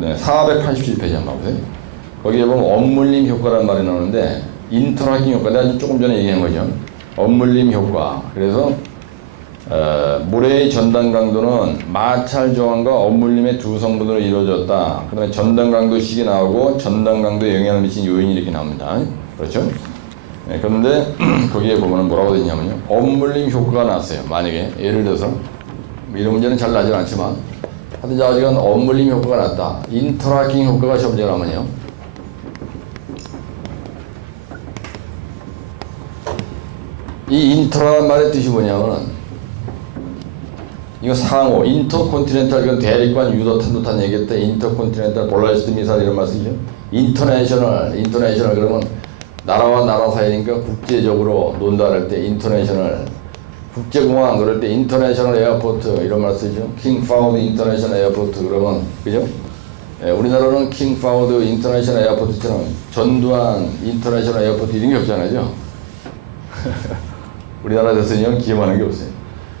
그다음에 487페이지 한번 보세요. 거기에 보면 언물림 효과라는 말이 나오는데 인터락팅 효과, 내가 조금 전에 얘기한 거죠. 언물림 효과. 그래서 물의 전단 강도는 마찰 저항과 언물림의 두 성분으로 이루어졌다. 그 다음에 전단 강도식이 나오고 전단 강도에 영향을 미친 요인이 이렇게 나옵니다. 그렇죠? 네, 그런데 거기에 보면 뭐라고 되어 있냐면요. 언물림 효과가 나왔어요. 만약에 예를 들어서 이런 문제는 잘 나지 않지만 하여튼 아직은 언물림 효과가 났다. 인터락팅 효과가 시험 문제 나오면요. 이 인터라는 말의 뜻이 뭐냐면은 이거 상호, 인터컨티넨탈, 이건 대립관 유도 탄도탄 얘기했다. 인터컨티넨탈 볼라리스트 미사일 이런 말 쓰죠. 인터내셔널 그러면 나라와 나라 사이니까 국제적으로 논다 할 때 인터내셔널, 국제공항 그럴 때 인터내셔널 에어포트 이런 말 쓰죠. 킹 파우드 인터내셔널 에어포트 그러면 그죠? 예, 우리나라는 킹 파우드 인터내셔널 에어포트처럼 전두환 인터내셔널 에어포트 이런 게 없잖아요. 우리나라 대선이 기여하는 게 없어요.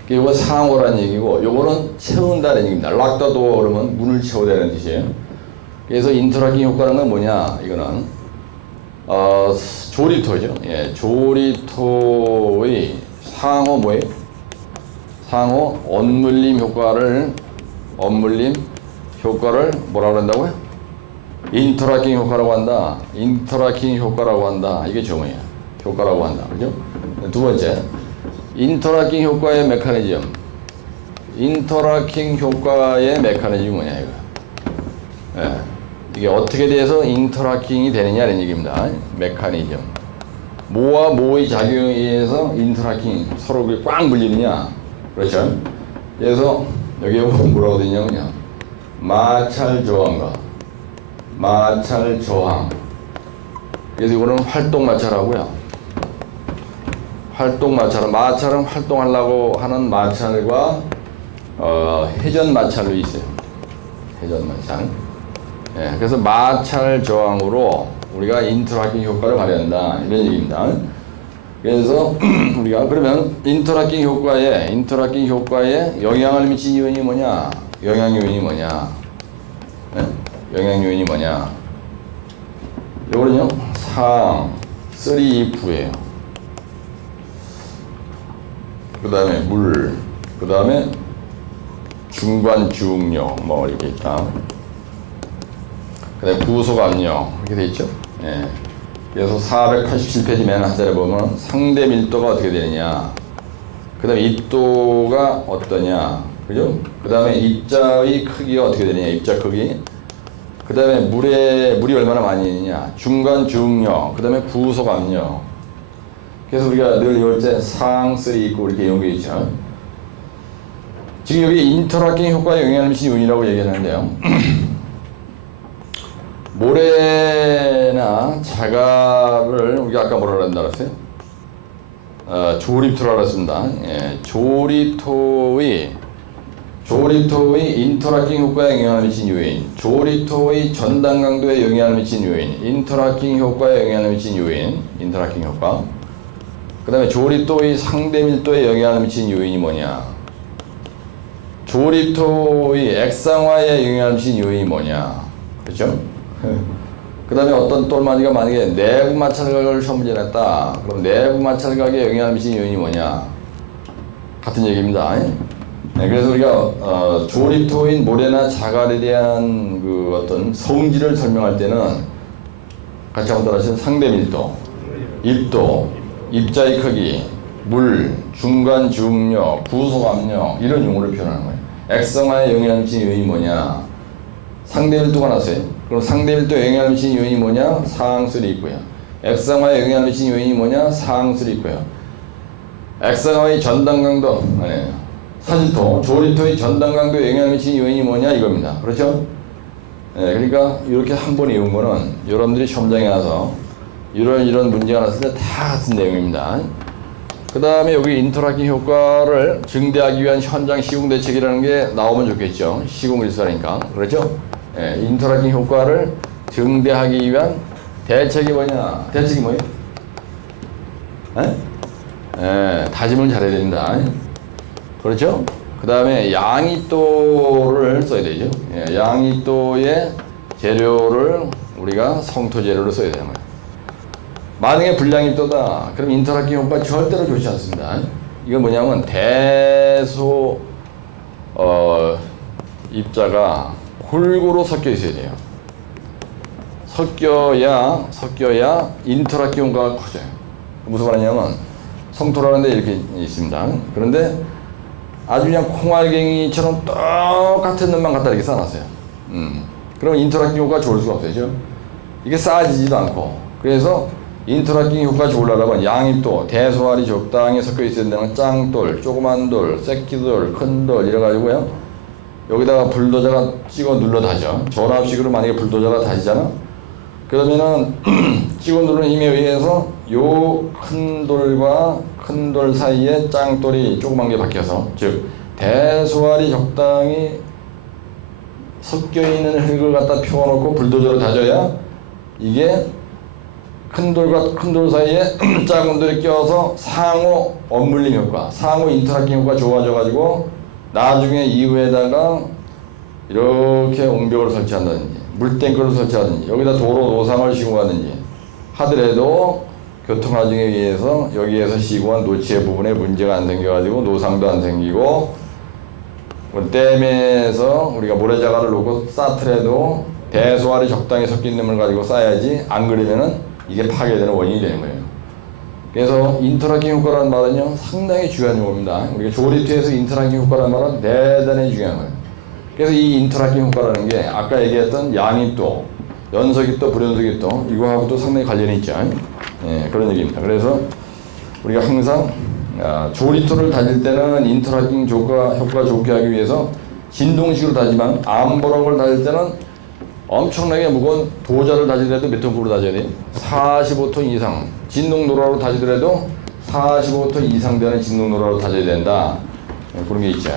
이거 상호라는 얘기고, 요거는 채운다는 얘기입니다. 락다도 그러면 문을 채우다는 뜻이에요. 그래서 인터락팅 효과는 건 뭐냐? 이거는 조리토죠. 예, 조리토의 상호 뭐예요? 상호 언물림 효과를 뭐라 그런다고요? 인터락팅 효과라고 한다. 인터락팅 효과라고 한다. 이게 정의야. 효과라고 한다. 그죠? 두 번째. 인터락팅 효과의 메커니즘. 인터락팅 효과의 메커니즘이 뭐냐, 이거. 예. 이게 어떻게 돼서 인터락팅이 되느냐는 얘기입니다. 메커니즘. 뭐와 뭐의 작용에 의해서 인터락팅 서로 꽉 물리느냐. 그렇죠? 그래서 여기에 뭐라고 되어 있냐면요. 마찰 저항과 마찰 저항. 그래서 이거는 활동 마찰하고요. 활동 마찰은 활동하려고 하는 마찰과 회전 마찰로 있어요. 회전 마찰. 예, 그래서 마찰 저항으로 우리가 인터락팅 효과를 발휘한다 이런 얘기입니다. 그래서 우리가 그러면 인터락팅 효과에 영향을 미친 요인이 뭐냐? 영향 요인이 뭐냐? 요거는요 상, 3, if예요. 그 다음에 물, 그 다음에 중간 중력, 뭐 이렇게 있다. 그 다음에 부속 압력, 이렇게 돼 있죠. 예. 그래서 487페이지 맨 하단에 보면 상대 밀도가 어떻게 되느냐, 그 다음에 입도가 어떠냐, 그죠? 그 다음에 입자의 크기가 어떻게 되느냐, 입자 크기. 그 다음에 물이 얼마나 많이 있느냐, 중간 중력, 그 다음에 부속 압력. 그래서 우리가 늘 이럴 때 상, 3 있고 이렇게 연결해 있죠. 지금 여기 인터락팅 효과에 영향을 미치는 요인이라고 얘기하는데요. 모래나 자갈을 우리가 아까 뭐라 그랬나 알았어요? 조립토라 그랬습니다. 예, 조립토의 인터락팅 효과에 영향을 미치는 요인, 조립토의 전단 강도에 영향을 미치는 요인, 인터락팅 효과에 영향을 미치는 요인, 인터락팅 효과. 그 다음에 조립도의 상대 밀도에 영향을 미치는 요인이 뭐냐? 조립도의 액상화에 영향을 미치는 요인이 뭐냐? 그렇죠? 그 다음에 어떤 똘마니가 만약에 내부 마찰각을 시험 문제 냈다. 그럼 내부 마찰각에 영향을 미치는 요인이 뭐냐? 같은 얘기입니다. 네, 그래서 우리가 조립토인 모래나 자갈에 대한 그 어떤 성질을 설명할 때는 같이 한번 따라하시면 상대 밀도, 입도, 입자의 크기, 물, 중간 중력, 부속 압력 이런 용어를 표현하는 거예요. 액상화에 영향을 미치는 요인이 뭐냐? 상대 밀도가 나왔어요. 그럼 상대 밀도에 영향을 미치는 요인이 뭐냐? 상항술이 있고요. 액상화에 영향을 미치는 요인이 뭐냐? 상항술이 있고요. 액상화의 전단 강도, 사질토, 조립토의 전단 강도에 영향을 미치는 요인이 뭐냐? 이겁니다. 그렇죠? 네, 그러니까 이렇게 한 번에 외운 거는 여러분들이 시험장에 가서 이런 문제가 났을 때 다 같은 내용입니다. 그 다음에 여기 인터락팅 효과를 증대하기 위한 현장 시공 대책이라는 게 나오면 좋겠죠. 시공일사니까. 그렇죠? 예, 인터락팅 효과를 증대하기 위한 대책이 뭐냐? 대책이 뭐예요? 다짐을 잘해야 된다. 그렇죠? 그 다음에 양이또를 써야 되죠. 예, 양이또의 재료를 우리가 성토 재료로 써야 되는 거예요. 만약에 불량이 있다. 그럼 인터락팅 효과 절대로 좋지 않습니다. 이건 뭐냐면 대소 입자가 골고루 섞여 있어야 돼요. 섞여야 인터락팅 효과가 커져요. 무슨 말이냐면 성토라는 데 이렇게 있습니다. 그런데 아주 그냥 콩알갱이처럼 똑같은 놈만 갖다 이렇게 쌓아놨어요. 그럼 인터락팅 효과가 좋을 수가 없어요. 이게 쌓아지지도 않고. 그래서 인터락팅 효과가 좋으려면 양이 또 대소알이 적당히 섞여 있어야 되는 짱돌, 조그만 돌, 새끼돌, 큰 돌 이래가지고요. 여기다가 불도저가 찍어 눌러 다져. 전압식으로 만약에 불도저가 다지잖아. 그러면은 찍어 누르는 힘에 의해서 요 큰 돌과 큰 돌 사이에 짱돌이 조그만 게 박혀서, 즉 대소알이 적당히 섞여 있는 흙을 갖다 펴놓고 불도저로 다져야 이게 큰 돌과 큰 돌 사이에 작은 돌이 껴서 상호 엄물림 효과, 상호 인터락팅 효과 좋아져가지고 나중에 이후에다가 이렇게 옹벽을 설치한다든지 물탱크를 설치하든지 여기다 도로 노상을 시공하든지 하더라도 교통하중에 의해서 여기에서 시공한 노치의 부분에 문제가 안 생겨가지고 노상도 안 생기고, 댐에서 우리가 모래자갈을 놓고 쌓더라도 대소알이 적당히 섞인 놈을 가지고 쌓아야지, 안 그러면은 이게 파괴되는 원인이 되는 거예요. 그래서 인터락팅 효과라는 말은요 상당히 중요한 용어입니다. 우리가 조리투에서 인터락팅 효과라는 말은 대단히 중요한 거예요. 그래서 이 인터락팅 효과라는 게 아까 얘기했던 양입도, 연석입도, 불연석입도 이거하고도 상당히 관련이 있죠. 예, 그런 얘기입니다. 그래서 우리가 항상 조리투를 다질 때는 인터락팅 효과 좋게 하기 위해서 진동식으로 다지만 암버럭을 다질 때는 엄청나게 무거운 도자를 다지더라도 몇 톤급으로 다져야 돼요? 45톤 이상. 진동노라로 다지더라도 45톤 이상 되는 진동노라로 다져야 된다. 그런 게 있죠.